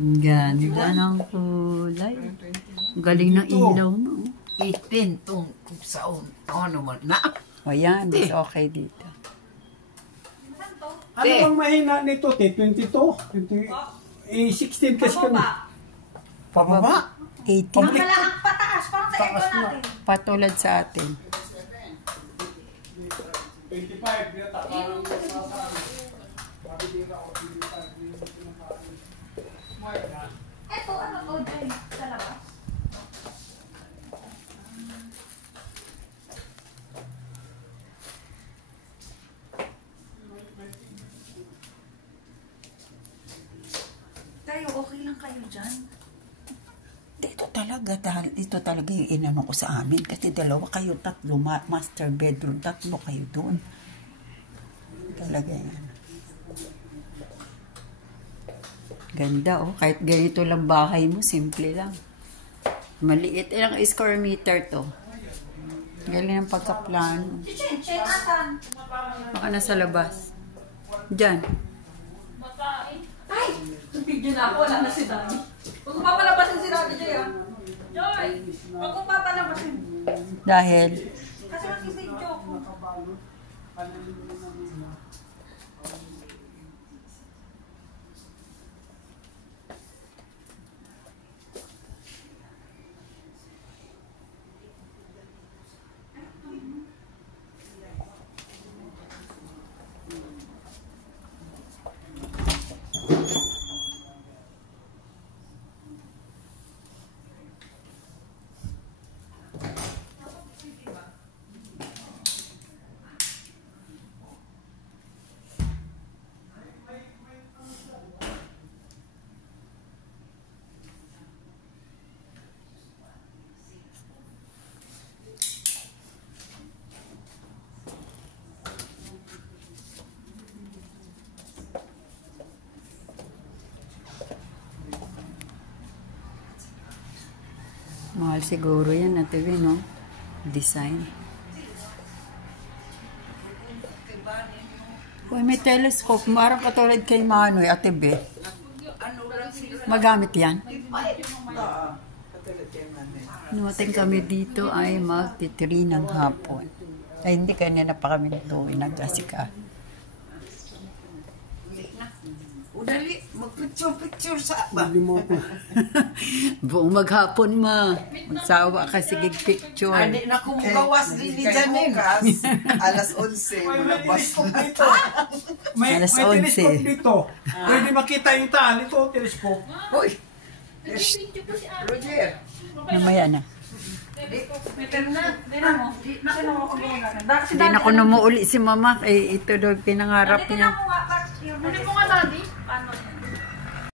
Ganda ng kulay. Galing ng ilaw mo. 18 tong saon. Ano naman na? O yan, mas okay dito. Ano bang mahina nito, te? 22? 16 kasi kami. Pababa? 18. Ang pataas, parang sa ego natin. Patulad sa atin. 25, yata. Eto, ano to, Jay? Sa labas? Kayo, okay lang kayo dyan? Dito talaga yung inano ko sa amin. Kasi dalawa kayo, tatlo, master bedroom, tatlo kayo doon. Talaga yan. Ganda oh. Kahit ganito lang bahay mo, simple lang. Maliit. Ilang square meter to? Galing ang pagkaplano. Chen, asan? Baka nasa labas. Diyan. Ay! Video na ako, wala na si Daddy. Huwag kong papalabasin si Daddy, Jay, ah. Joy! Huwag kong papalabasin. Dahil, Kasi mag-video ko. mahal siguro yan na TV, no? Design. Uy, may telescope. Marang katulad kay Manoy, Ate B. Magamit yan. Numating kami dito ay mag-3 ng hapon. Ay, hindi kanina pa kami natuwi. Nag-asika. Udali, magpicture-picture sa ba? Hindi mo ako. Buong maghapon ma. Magsawa ka sige picture. Hindi na kumukawas din ni Janin. Alas 11, May malabas telescope na. dito. May Alas 11. telescope dito. Pwede makita yung taal. Ito, telescope. Uy! Roger! Namaya na. Hindi Hindi na ko numuuli si mama. Eh, ito daw pinangarap niya. mo nga, Daddy.